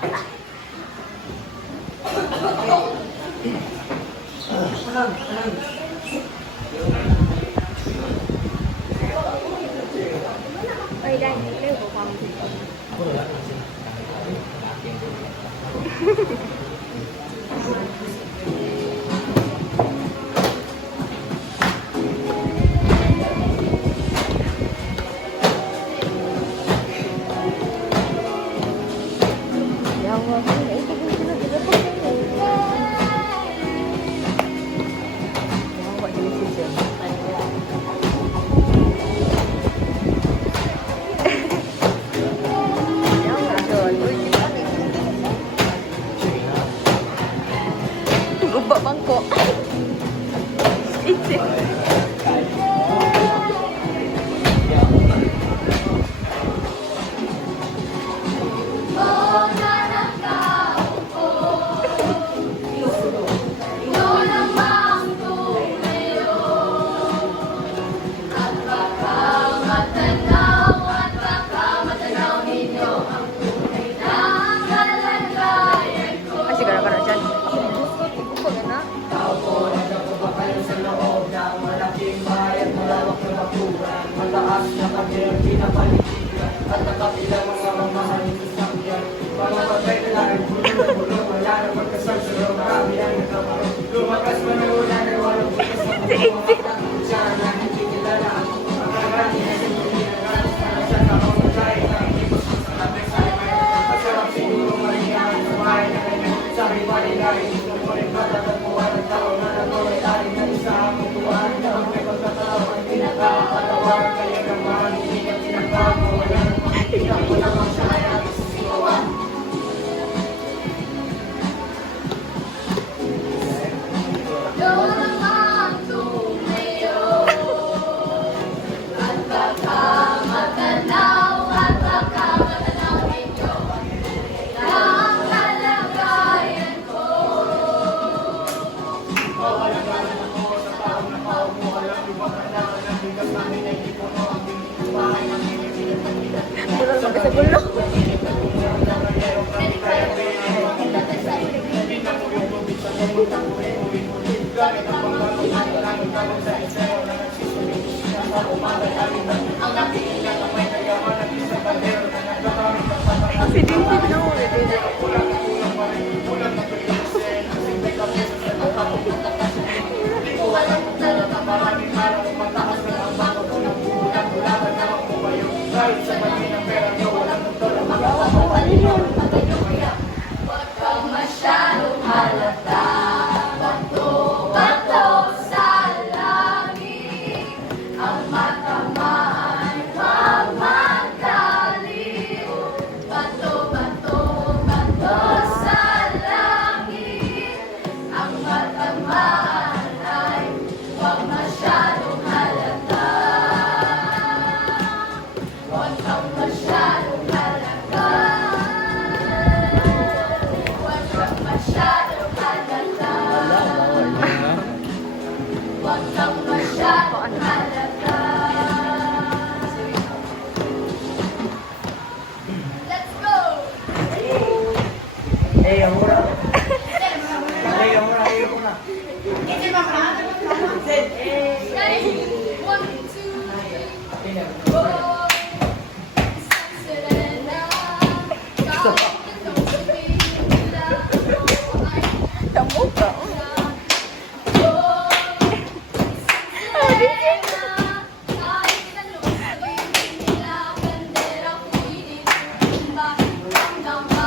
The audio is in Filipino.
Đây đây, đây của phòng thì guba bangko. Isip. Kasi gara-gara dyan. Gusto ka na? Mataas na kanyang pinapalitigan at nakapilang mga mamahalin sa sakyan. Mga patay na lang, bulong, wala na magkasagsulo, marami ang nagkaparong. Lumakas man na wala na walang bukas sa mga siya na hindi kilala ang pagkakani na sinilihan sa nakamatay na hindi mo sa labay sa limay. Masarap siguro marihan sa bahay na ganyan. Sabi pa nila, ito mo rin matatagpuan ang tao na nagaway aling na isa ang mutuan na ang may pagkatao ay pinagkakatawar kaya naman hindi ka tinagbago wala nang makikita ko lamang sa hayat sa sigawan. Wala naman kasi gulo. Si Dinti na ako ulit. Masyadong halata, bato-bato sa langit, ang matamaan pag magkaliw. Bato-bato, bato sa langit, ang matamaan ay huwag masyadong halata. Huwag kang masyadong halata. Huwag kang masyadong halata. Huwag kang masyadong halata. Let's go! Eh, ahora. Eh, ahora, ahora. Ready? 1, 2, 3, go! Sa mukha. Bye.